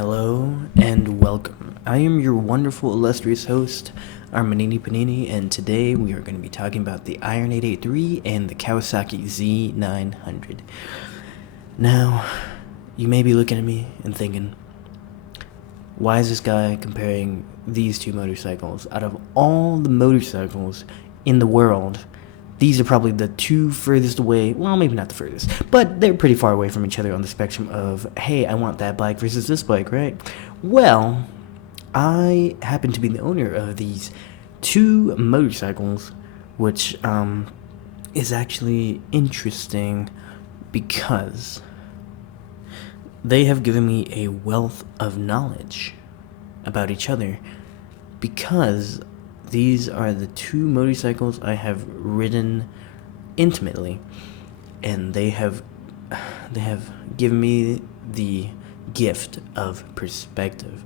Hello and welcome. I am your wonderful, illustrious host, Armanini Panini, and today we are going to be talking about the Iron 883 and the Kawasaki Z900. Now, you may be looking at me and thinking, why is this guy comparing these two motorcycles? Out of all the motorcycles in the world, these are probably the two furthest away, well, maybe not the furthest, but they're pretty far away from each other on the spectrum of, hey, I want that bike versus this bike, right? Well, I happen to be the owner of these two motorcycles, which is actually interesting because they have given me a wealth of knowledge about each other, because these are the two motorcycles I have ridden intimately, and they have given me the gift of perspective.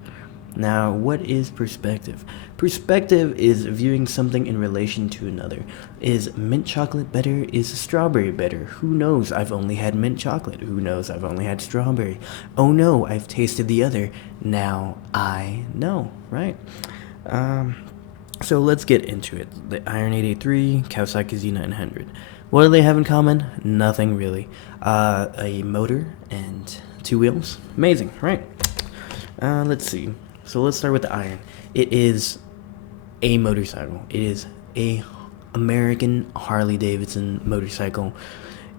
Now, what is perspective? Perspective is viewing something in relation to another. Is mint chocolate better? Is strawberry better? Who knows? I've only had mint chocolate. Who knows? I've only had strawberry. Oh no, I've tasted the other. Now I know, right? So let's get into it. The Iron 883, Kawasaki Z900. What do they have in common? Nothing really. A motor and two wheels. Amazing, right? Let's see. So let's start with the Iron. It is a motorcycle. It is a American Harley Davidson motorcycle.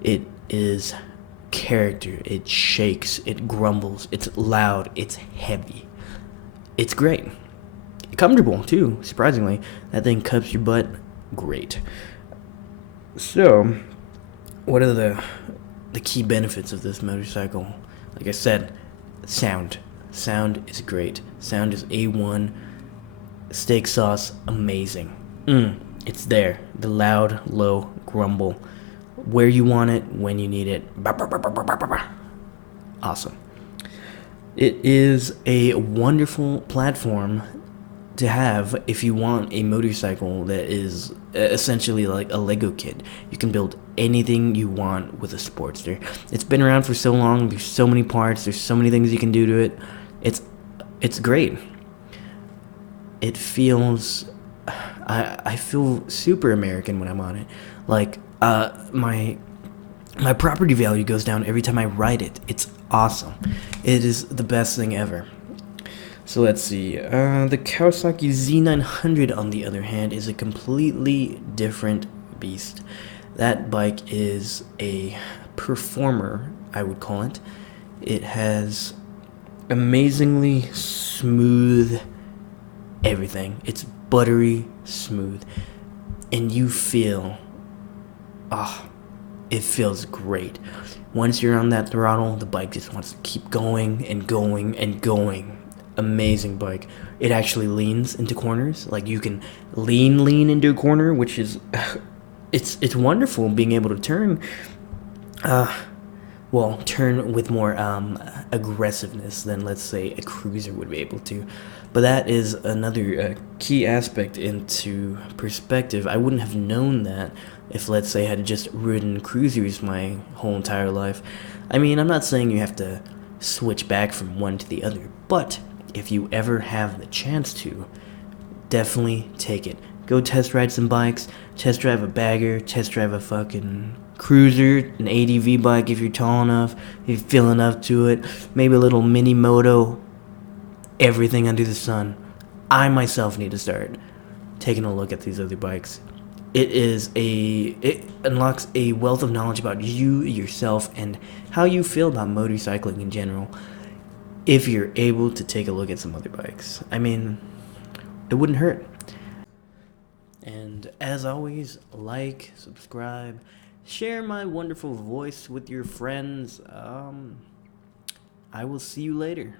It is character. It shakes. It grumbles. It's loud. It's heavy. It's great. Comfortable too, surprisingly. That thing cups your butt great. So, what are the key benefits of this motorcycle? Like I said, sound. Sound is great. Sound is A1. Steak sauce, amazing. It's there. The loud, low grumble. Where you want it, when you need it. Awesome. It is a wonderful platform to have if you want a motorcycle that is essentially like a Lego kit. You can build anything you want with a Sportster. It's been around for so long. There's so many parts. There's so many things you can do to it. It's great. It feels... I feel super American when I'm on it. Like, my property value goes down every time I ride it. It's awesome. It is the best thing ever. So let's see. The Kawasaki Z900, on the other hand, is a completely different beast. That bike is a performer, I would call it. It has amazingly smooth everything. It's buttery smooth. And you feel, it feels great. Once you're on that throttle, the bike just wants to keep going and going and going. Amazing bike. It actually leans into corners. Like, you can lean into a corner, which is it's wonderful being able to turn turn with more aggressiveness than, let's say, a cruiser would be able to. But that is another key aspect into perspective. I wouldn't have known that if, let's say, I had just ridden cruisers my whole entire life. I mean, I'm not saying you have to switch back from one to the other, but if you ever have the chance to, definitely take it. Go test ride some bikes, test drive a bagger, test drive a fucking cruiser, an ADV bike if you're tall enough, if you feel enough to it, maybe a little mini moto, everything under the sun. I myself need to start taking a look at these other bikes. It unlocks a wealth of knowledge about you, yourself, and how you feel about motorcycling in general. If you're able to take a look at some other bikes, I mean, it wouldn't hurt. And as always, like, subscribe, share my wonderful voice with your friends. I will see you later.